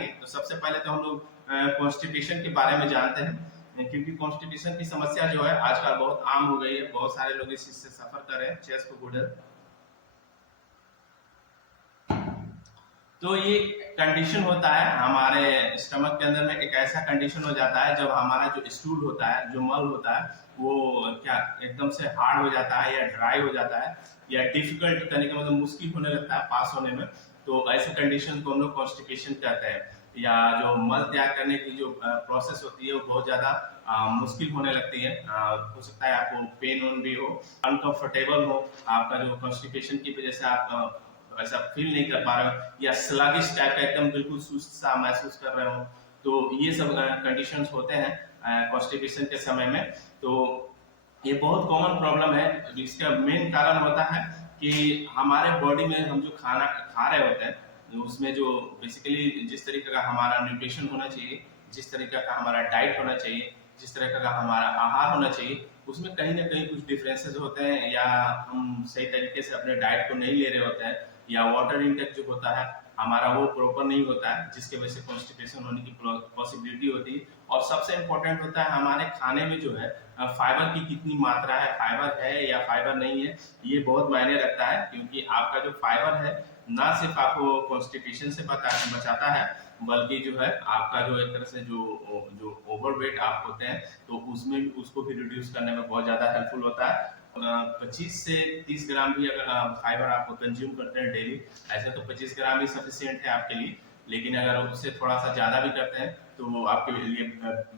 तो सबसे पहले तो हम लोग कॉन्स्टिपेशन के बारे में जानते हैं, क्योंकि कॉन्स्टिपेशन की समस्या जो है आजकल बहुत आम हो गई है। बहुत सारे लोग इस चीज से सफर कर रहे हैं। चेस्ट को गुडर तो ये कंडीशन होता है हमारे स्टमक के अंदर में। एक ऐसा कंडीशन हो जाता है जब हमारा जो स्टूल होता है, जो मल होता है, वो क्या एकदम से हार्ड हो जाता है या ड्राई हो जाता है या डिफिकल्ट करने का मतलब मुश्किल होने लगता है पास होने में। तो ऐसे कंडीशन को हम लोग कॉन्स्टिपेशन कहते हैं। या जो मल त्याग करने की जो प्रोसेस होती है वो बहुत ज्यादा मुश्किल होने लगती है। हो सकता है आपको पेन ऑन भी हो, अनकंफर्टेबल हो, आपका जो कॉन्स्टिपेशन की वजह से आप ऐसा फील नहीं कर पा रहे हो या स्लगिश टाइप का एकदम बिल्कुल सुस्त सा महसूस कर रहे हो। तो ये सब कंडीशंस होते हैं कॉन्स्टिपेशन के समय में। तो ये बहुत कॉमन प्रॉब्लम है। इसका मेन कारण होता है कि हमारे बॉडी में हम जो खाना खा रहे होते हैं उसमें जो बेसिकली जिस तरीके का हमारा न्यूट्रिशन होना चाहिए, जिस तरीके का हमारा डाइट होना चाहिए, जिस तरह का हमारा आहार होना चाहिए, उसमें कहीं ना कहीं कुछ डिफरेंसेस होते हैं या हम सही तरीके से अपने डाइट को नहीं ले रहे होते हैं या वाटर इंटेक जो होता है हमारा वो प्रॉपर नहीं होता है, जिसकी वजह से कॉन्स्टिपेशन होने की पॉसिबिलिटी होती है। और सबसे इम्पोर्टेंट होता है हमारे खाने में जो है फाइबर की कितनी मात्रा है, फाइबर है या फाइबर नहीं है, ये बहुत मायने रखता है। क्योंकि आपका जो फाइबर है ना सिर्फ आपको कॉन्स्टिपेशन से बचाता है, बल्कि जो है आपका जो एक तरह से जो ओवरवेट आप होते हैं तो उसमें उसको भी रिड्यूस करने में बहुत ज्यादा हेल्पफुल होता है। 25 से 30 ग्राम भी अगर फाइबर आपको कंज्यूम करते हैं डेली, ऐसे तो 25 ग्राम ही सफिशियंट है आपके लिए, लेकिन अगर उससे थोड़ा सा ज्यादा भी करते हैं तो वो आपके लिए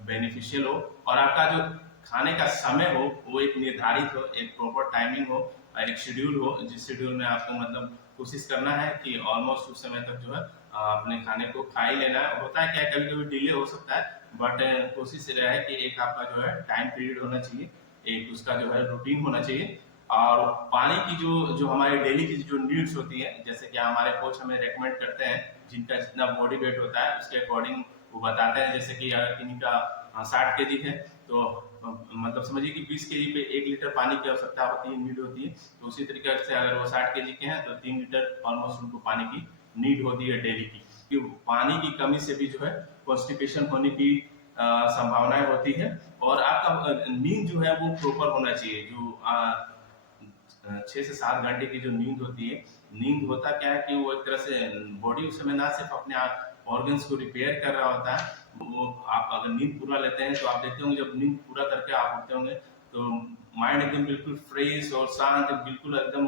बेनिफिशियल हो। और आपका जो खाने का समय हो वो एक निर्धारित हो, एक प्रॉपर टाइमिंग हो, एक शेड्यूल हो, जिस शेड्यूल में आपको मतलब कोशिश करना है कि ऑलमोस्ट उस समय तक जो है अपने खाने को खा ही लेना है। होता है क्या, कभी कभी डिले हो सकता है, बट कोशिश यह है कि एक आपका जो है टाइम पीरियड होना चाहिए, एक उसका जो है रूटीन होना चाहिए। और पानी की जो हमारी डेली की जो नीड्स होती है, जैसे कि हमारे कोच हमें रेकमेंड करते हैं जिनका जितना बॉडी वेट होता है उसके अकॉर्डिंग वो बताते हैं। जैसे कि अगर किन्हीं का 60 केजी है तो मतलब समझिए कि 20 केजी पे 1 लीटर पानी की आवश्यकता होती है, नीड होती है। तो उसी तरीके से अगर वो 60 केजी के हैं तो 3 लीटर ऑलमोस्ट उनको पानी की नीड होती है डेली की। कि पानी की कमी से भी जो है कॉन्स्टिपेशन होने की संभावनाएं होती है। और आपका नींद जो है वो प्रॉपर होना चाहिए। जो 6 से 7 घंटे की जो नींद होती है, नींद होता क्या है कि वो एक तरह से बॉडी उस समय ना सिर्फ अपने ऑर्गन्स को रिपेयर कर रहा होता है, वो आप अगर नींद पूरा लेते हैं तो आप देखते होंगे जब नींद पूरा करके आप उठते होंगे तो माइंड एकदम बिल्कुल फ्रेश और शांत, बिल्कुल एकदम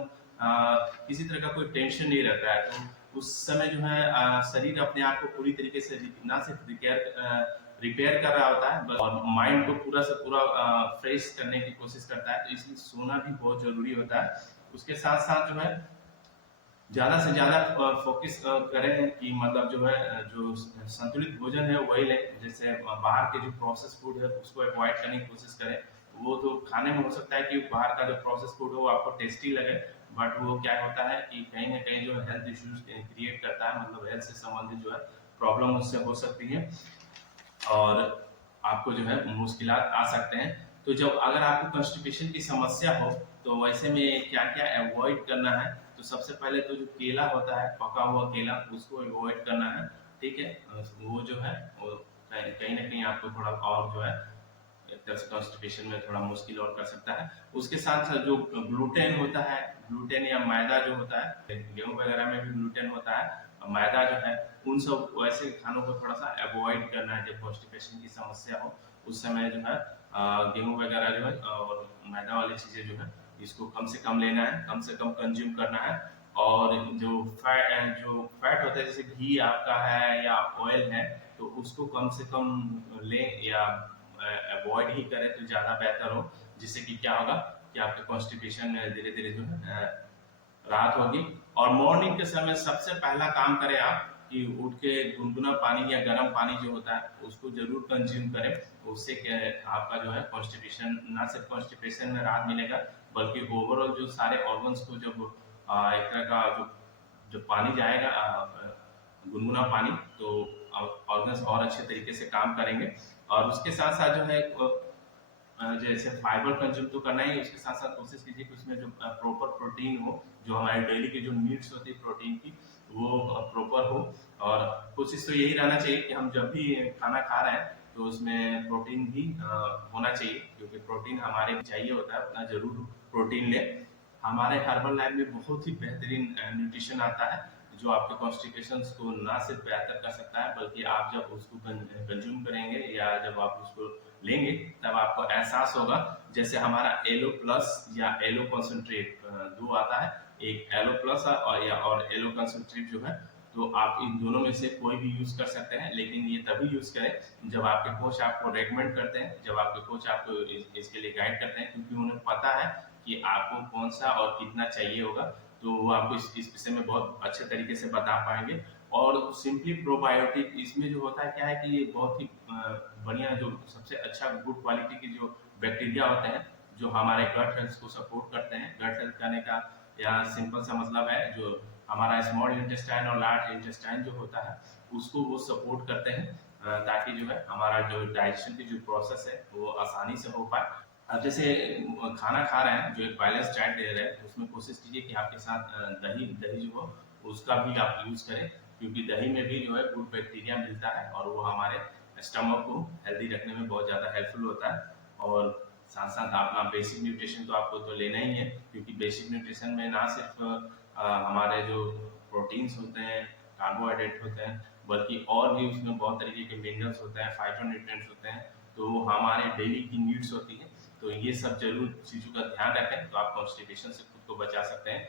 किसी तरह का कोई टेंशन नहीं रहता है। तो उस समय जो है शरीर अपने आप को पूरी तरीके से ना सिर्फ रिपेयर कर रहा होता है और माइंड को पूरा से पूरा फ्रेश करने की कोशिश करता है। तो इसलिए सोना भी बहुत जरूरी होता है। उसके साथ साथ जो है ज्यादा से ज्यादा फोकस करें कि मतलब जो है जो संतुलित भोजन है वही लें। जैसे बाहर के जो प्रोसेस फूड है उसको अवॉइड करने की कोशिश करें। वो तो खाने में हो सकता है कि बाहर का जो प्रोसेस फूड है वो आपको टेस्टी लगे, बट वो क्या होता है कि कहीं ना कहीं जो हेल्थ इश्यूज क्रिएट करता है, मतलब हेल्थ से संबंधित जो है प्रॉब्लम उससे हो सकती है और आपको जो है मुश्किलात आ सकते हैं। तो जब अगर आपको कॉन्स्टिपेशन की समस्या हो तो वैसे में क्या क्या अवॉइड करना है, तो सबसे पहले तो जो केला होता है, पका हुआ केला, उसको अवॉइड करना है। ठीक है, वो जो है वो कहीं ना कहीं आपको थोड़ा और जो है एक तरह से कॉन्स्टिपेशन में थोड़ा मुश्किल और कर सकता है। उसके साथ साथ जो ग्लूटेन होता है, ग्लूटेन या मैदा जो होता है, गेहूं वगैरह में भी ग्लूटेन होता है, मैदा जो है, उन सब वैसे खानों को थोड़ा सा अवॉइड करना है। जब कॉन्स्टिपेशन की समस्या हो उस समय जो है गेहूं वगैरह जो है और मैदा वाली चीजें जो है इसको कम से कम लेना है, कम से कम कंज्यूम करना है। और जो फैट होता है जैसे घी आपका है या ऑयल है तो उसको कम से कम लें या अवॉइड ही करें तो ज्यादा बेहतर हो। जिससे कि क्या होगा कि आपके कॉन्स्टिपेशन में धीरे धीरे जो है राहत होगी। और मॉर्निंग के समय सबसे पहला काम करें आप कि उठ के गुनगुना पानी या गर्म पानी जो होता है उसको जरूर कंज्यूम करें। उससे क्या है, आपका जो है कॉन्स्टिपेशन, ना सिर्फ कॉन्स्टिपेशन में राहत मिलेगा बल्कि ओवरऑल जो सारे ऑर्गन्स को जब एक तरह का जो पानी जाएगा गुनगुना पानी, तो ऑर्गन्स और अच्छे तरीके से काम करेंगे। और उसके साथ साथ जो है जैसे फाइबर कंज्यूम तो करना ही है, उसके साथ साथ कोशिश कीजिए कि उसमें जो प्रॉपर प्रोटीन हो, जो हमारे डेली की जो नीड्स होती है प्रोटीन की वो प्रॉपर हो। और कोशिश तो यही रहना चाहिए कि हम जब भी खाना खा रहे हैं तो उसमें प्रोटीन भी होना चाहिए, क्योंकि प्रोटीन हमारे भी चाहिए होता है, उतना जरूर प्रोटीन लें। हमारे हर्बल लाइफ में बहुत ही बेहतरीन न्यूट्रिशन आता है जो आपके कॉन्स्टिपेशन को ना सिर्फ बेहतर कर सकता है, बल्कि आप जब उसको कंज्यूम करेंगे या जब आप उसको लेंगे तब आपको एहसास होगा। जैसे हमारा एलो प्लस या एलो कॉन्सेंट्रेट दो आता है, एक एलो प्लस और एलो कॉन्सेंट्रेट जो है, तो आप इन दोनों में से कोई भी यूज कर सकते हैं, लेकिन ये तभी यूज करें जब आपके कोच आपको रेकमेंड करते हैं, जब आपके कोच आपको इसके लिए गाइड करते हैं, क्योंकि उन्हें पता है कि आपको कौन सा और कितना चाहिए होगा। तो वो आपको इस विषय में बहुत अच्छे तरीके से बता पाएंगे। और सिंपली प्रोबायोटिक इसमें जो होता है क्या है कि ये बहुत ही बढ़िया, जो सबसे अच्छा गुड क्वालिटी के जो बैक्टीरिया होते हैं जो हमारे गट हेल्थ को सपोर्ट करते हैं। गट हेल्थ करने का यहाँ सिंपल सा मतलब है, जो हमारा स्मॉल इंटेस्टाइन और लार्ज इंटेस्टाइन जो होता है उसको वो सपोर्ट करते हैं, ताकि जो है हमारा जो डाइजेशन की जो प्रोसेस है वो आसानी से हो पाए। अब जैसे खाना खा रहे हैं, जो एक बैलेंस डाइट ले रहे हैं, तो उसमें कोशिश कीजिए कि आपके साथ दही दही जो हो उसका भी आप यूज करें, क्योंकि दही में भी जो है गुड बैक्टीरिया मिलता है और वो हमारे स्टमक को हेल्दी रखने में बहुत ज़्यादा हेल्पफुल होता है। और साथ साथ अपना बेसिक न्यूट्रिशन तो आपको तो लेना ही है, क्योंकि बेसिक न्यूट्रिशन में ना सिर्फ हमारे जो प्रोटीन्स होते हैं, कार्बोहाइड्रेट होते हैं, बल्कि और भी उसमें बहुत तरीके के मिनरल्स होते हैं, फाइटोन्यूट्रिएंट्स होते हैं, तो वो हमारे डेली की नीड्स होती है। तो ये सब जरूर चीज़ों का ध्यान रखें, तो आप कॉन्स्टिपेशन से खुद को बचा सकते हैं।